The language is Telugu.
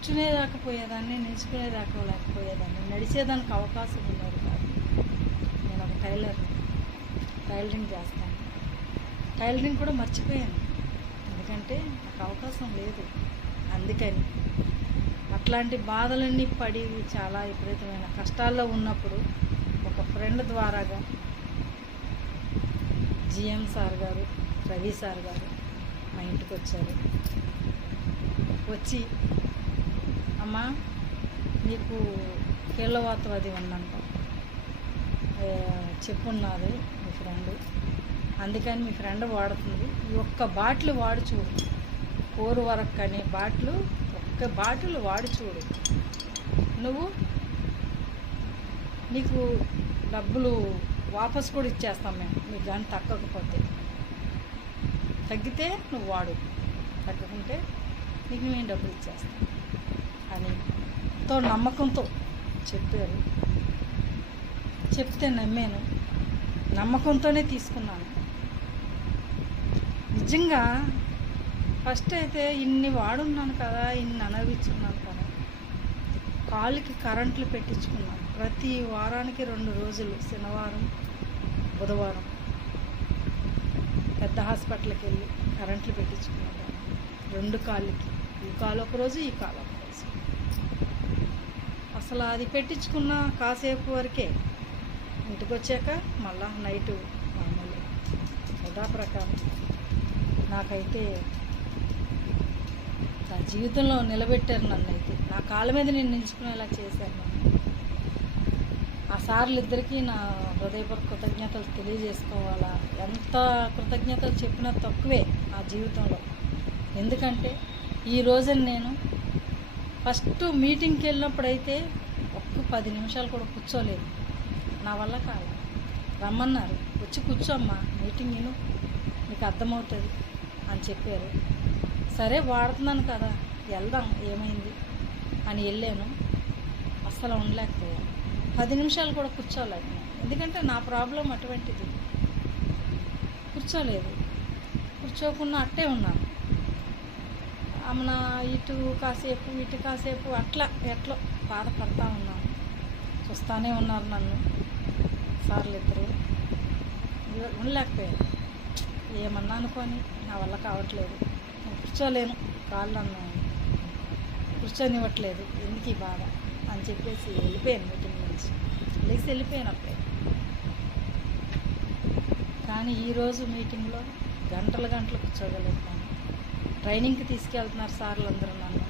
కూర్చునేదాకపోయేదాన్ని, నిల్చుకునేదాకా లేకపోయేదాన్ని, నడిచేదానికి అవకాశం ఉండేది కాదు. నేను ఒక టైలరింగ్ చేస్తాను. టైలరింగ్ కూడా మర్చిపోయాను, ఎందుకంటే నాకు అవకాశం లేదు. అందుకని అట్లాంటి బాధలన్నీ పడి చాలా విపరీతమైన కష్టాల్లో ఉన్నప్పుడు ఒక ఫ్రెండ్ ద్వారాగా జిఎం సార్ గారు, రవి సార్ గారు మా ఇంటికి వచ్చారు. వచ్చి, అమ్మా నీకు కీళ్ళవాతం అది ఉందంట, చెప్పున్నది మీ ఫ్రెండ్, అందుకని మీ ఫ్రెండ్ వాడుతుంది, ఈ ఒక్క బాటిల్ వాడి చూడు, 4 వరకు అనే ఒక్క బాటిల్ వాడి చూడు, నీకు డబ్బులు వాపస్ కూడా ఇచ్చేస్తాం మేము, మీకు కానీ తగ్గకపోతే. తగ్గితే నువ్వు వాడు, తగ్గకుంటే నీకు మేము డబ్బులు ఇచ్చేస్తాం అని ఎంతో నమ్మకంతో చెప్పారు. చెప్తే నమ్మాను, నమ్మకంతోనే తీసుకున్నాను. నిజంగా ఫస్ట్ అయితే ఇన్ని వాడున్నాను కదా, ఇన్ని అనుభవించుకున్నాను కదా. కాలుకి కరెంట్లు పెట్టించుకున్నాను. ప్రతి వారానికి 2 రోజులు, శనివారం బుధవారం పెద్ద హాస్పిటల్కి వెళ్ళి కరెంట్లు పెట్టించుకున్నాను 2 కాళ్ళకి. ఈ కాలు ఒక రోజు, ఈ కాలు ఒక రోజు. అసలు అది పెట్టించుకున్న కాసేపు వరకే, ఇంటికి వచ్చాక మళ్ళా నైటు మామూలు యథాప్రకారం. నాకైతే నా జీవితంలో నిలబెట్టారు నన్నైతే, నా కాళ్ళ మీద నేను నిలుచుకునేలా చేశారు నన్ను. ఆ సార్లు ఇద్దరికీ నా హృదయపూర్వక కృతజ్ఞతలు తెలియజేసుకోవాలా. ఎంత కృతజ్ఞతలు చెప్పినా తక్కువే నా జీవితంలో. ఎందుకంటే ఈ రోజున నేను ఫస్ట్ మీటింగ్కి వెళ్ళినప్పుడైతే ఒక్క 10 నిమిషాలు కూడా కూర్చోలేదు, నా వల్ల కాదు. రమ్మన్నారు, వచ్చి కూర్చోమ్మా, మీటింగ్ విను, నీకు అర్థమవుతుంది అని చెప్పారు. సరే వాడుతున్నాను కదా, వెళ్దాం ఏమైంది అని వెళ్ళాను. అస్సలు ఉండలేకపోయాను, 10 నిమిషాలు కూడా కూర్చోలేదు. ఎందుకంటే నా ప్రాబ్లం అటువంటిది. కూర్చోకుండా అట్టే ఉన్నాను. ఆమె ఇటు కాసేపు అట్లా ఎట్లో బాధపడతా ఉన్నాను. చూస్తూనే ఉన్నారు నన్ను సార్లు ఇద్దరు. ఉండలేకపోయాను, ఏమన్నా అనుకొని నా వల్ల కావట్లేదు, నేను కూర్చోలేను, కాళ్ళు నన్ను కూర్చొనివ్వట్లేదు, ఎందుకు ఈ బాధ అని చెప్పేసి వెళ్ళిపోయాను. మీటింగ్ నుంచి వెళ్ళిపోయాను అప్పుడే. కానీ ఈరోజు మీటింగ్లో గంటలు కూర్చోగలుగుతాను. ట్రైనింగ్కి తీసుకెళ్తున్నారు సార్లు అందరూ నన్ను.